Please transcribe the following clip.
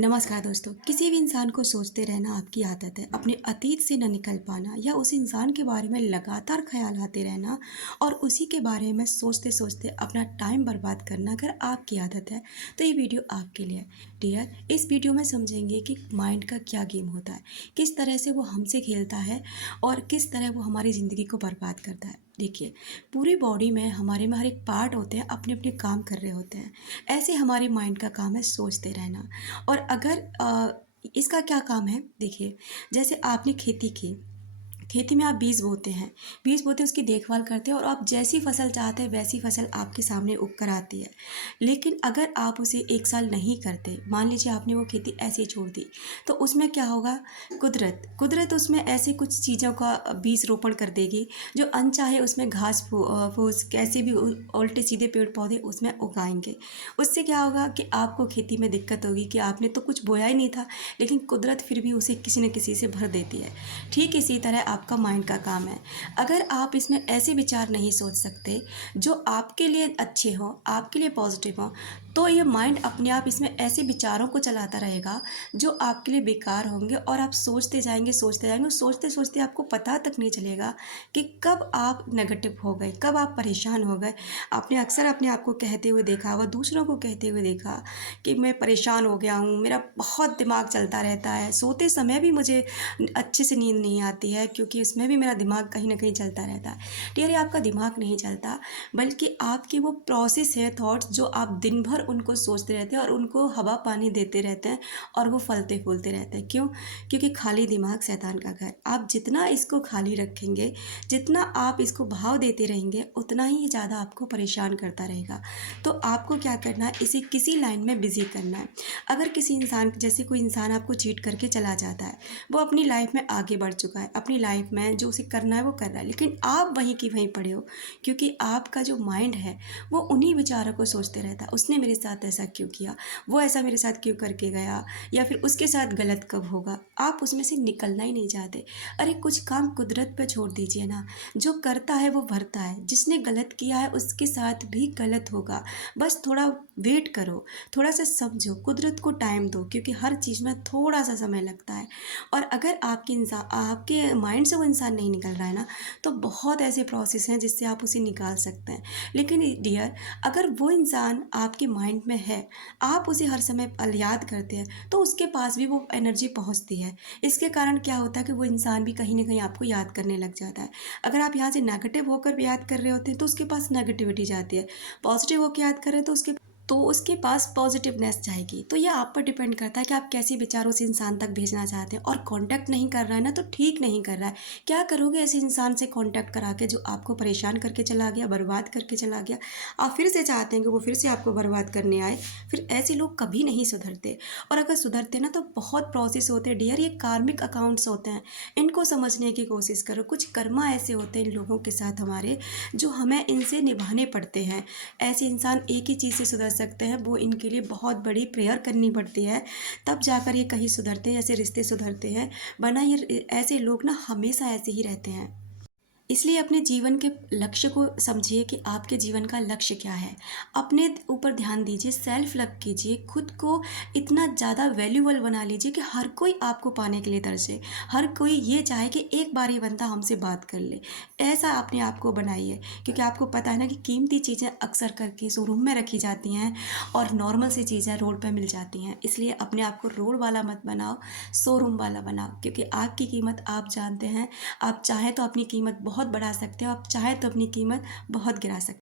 नमस्कार दोस्तों। किसी भी इंसान को सोचते रहना आपकी आदत है। अपने अतीत से न निकल पाना या उस इंसान के बारे में लगातार ख्याल आते रहना और उसी के बारे में सोचते सोचते अपना टाइम बर्बाद करना अगर आपकी आदत है तो ये वीडियो आपके लिए है। डियर, इस वीडियो में समझेंगे कि माइंड का क्या गेम होता है, किस तरह से वो हमसे खेलता है और किस तरह वो हमारी ज़िंदगी को बर्बाद करता है। देखिए, पूरी बॉडी में हर एक पार्ट होते हैं, अपने अपने काम कर रहे होते हैं। ऐसे हमारे माइंड का काम है सोचते रहना। और अगर इसका क्या काम है, देखिए, जैसे आपने खेती की, खेती में आप बीज बोते हैं, बीज बोते उसकी देखभाल करते हैं और आप जैसी फसल चाहते हैं वैसी फसल आपके सामने उग कर आती है। लेकिन अगर आप उसे एक साल नहीं करते, मान लीजिए आपने वो खेती ऐसे ही छोड़ दी, तो उसमें क्या होगा? कुदरत कुदरत उसमें ऐसे कुछ चीज़ों का बीज रोपण कर देगी जो अनचाहे उसमें घास फूस कैसे भी उल्टे सीधे पेड़ पौधे उसमें उगाएंगे। उससे क्या होगा कि आपको खेती में दिक्कत होगी कि आपने तो कुछ बोया ही नहीं था, लेकिन कुदरत फिर भी उसे किसी न किसी से भर देती है। ठीक इसी तरह आपका माइंड का काम है। अगर आप इसमें ऐसे विचार नहीं सोच सकते जो आपके लिए अच्छे हों, आपके लिए पॉजिटिव हों, तो ये माइंड अपने आप इसमें ऐसे विचारों को चलाता रहेगा जो आपके लिए बेकार होंगे और आप सोचते जाएंगे और सोचते सोचते आपको पता तक नहीं चलेगा कि कब आप नेगेटिव हो गए, कब आप परेशान हो गए। आपने अक्सर अपने आप को कहते हुए देखा होगा, दूसरों को कहते हुए देखा कि मैं परेशान हो गया हूँ, मेरा बहुत दिमाग चलता रहता है, सोते समय भी मुझे अच्छे से नींद नहीं आती है क्योंकि उसमें भी मेरा दिमाग कहीं ना कहीं चलता रहता है। डियर, ये आपका दिमाग नहीं चलता, बल्कि आपकी वो प्रोसेस है, थॉट्स, जो आप दिन भर उनको सोचते रहते हैं और उनको हवा पानी देते रहते हैं और वो फलते फूलते रहते हैं। क्यों? क्योंकि खाली दिमाग शैतान का घर। आप जितना इसको खाली रखेंगे, जितना आप इसको भाव देते रहेंगे, उतना ही ज़्यादा आपको परेशान करता रहेगा। तो आपको क्या करना है, इसे किसी लाइन में बिजी करना है। अगर किसी इंसान, जैसे कोई इंसान आपको चीट करके चला जाता है, वो अपनी लाइफ में आगे बढ़ चुका है, अपनी लाइफ में जो उसे करना है वो कर रहा है, लेकिन आप वहीं की वहीं पड़े हो क्योंकि आपका जो माइंड है वो उन्हीं विचारों को सोचते रहता है। उसने मेरे साथ ऐसा क्यों किया, वो ऐसा मेरे साथ क्यों करके गया, या फिर उसके साथ गलत कब होगा। आप उसमें से निकलना ही नहीं चाहते। अरे कुछ काम कुदरत पे छोड़ दीजिए ना। जो करता है वो भरता है, जिसने गलत किया है उसके साथ भी गलत होगा। बस थोड़ा वेट करो, थोड़ा सा समझो, कुदरत को टाइम दो, क्योंकि हर चीज़ में थोड़ा सा समय लगता है। और अगर आपके माइंड से वो इंसान नहीं निकल रहा है ना, तो बहुत ऐसे प्रोसेस हैं जिससे आप उसे निकाल सकते हैं। लेकिन डियर, अगर वो इंसान आपके माइंड में है, आप उसे हर समय याद करते हैं, तो उसके पास भी वो एनर्जी पहुंचती है। इसके कारण क्या होता है कि वो इंसान भी कहीं ना कहीं आपको याद करने लग जाता है। अगर आप यहाँ से नेगेटिव होकर याद कर रहे होते हैं तो उसके पास नेगेटिविटी जाती है, पॉजिटिव होकर याद कर रहे हैं तो उसके पास पॉजिटिवनेस जाएगी। तो ये आप पर डिपेंड करता है कि आप कैसे विचार उस इंसान तक भेजना चाहते हैं। और कांटेक्ट नहीं कर रहा है ना, तो ठीक नहीं कर रहा है। क्या करोगे ऐसे इंसान से कांटेक्ट करा के जो आपको परेशान करके चला गया, बर्बाद करके चला गया? आप फिर से चाहते हैं कि वो फिर से आपको बर्बाद करने आए? फिर ऐसे लोग कभी नहीं सुधरते। और अगर सुधरते ना तो बहुत प्रोसेस होते हैं डियर, ये कार्मिक अकाउंट्स होते हैं। इनको समझने की कोशिश करो। कुछ कर्मा ऐसे होते हैं इन लोगों के साथ हमारे, जो हमें इनसे निभाने पड़ते हैं। ऐसे इंसान एक ही चीज़ से सुधर सकते हैं, वो इनके लिए बहुत बड़ी प्रेयर करनी पड़ती है, तब जाकर ये कहीं सुधरते हैं, ऐसे रिश्ते सुधरते हैं। वरना ये ऐसे लोग ना हमेशा ऐसे ही रहते हैं। इसलिए अपने जीवन के लक्ष्य को समझिए कि आपके जीवन का लक्ष्य क्या है। अपने ऊपर ध्यान दीजिए, सेल्फ लव कीजिए, खुद को इतना ज़्यादा वैल्यूबल बना लीजिए कि हर कोई आपको पाने के लिए तरसे, हर कोई ये चाहे कि एक बार ये बंदा हमसे बात कर ले। ऐसा अपने आप को बनाइए, क्योंकि आपको पता है ना कि कीमती चीज़ें अक्सर करके शोरूम में रखी जाती हैं और नॉर्मल सी चीज़ें रोड पर मिल जाती हैं। इसलिए अपने आप को रोड वाला मत बनाओ, शोरूम वाला बनाओ, क्योंकि आपकी कीमत आप जानते हैं। आप चाहें तो अपनी कीमत बहुत बढ़ा सकते हो, आप चाहें तो अपनी कीमत बहुत गिरा सकते हो।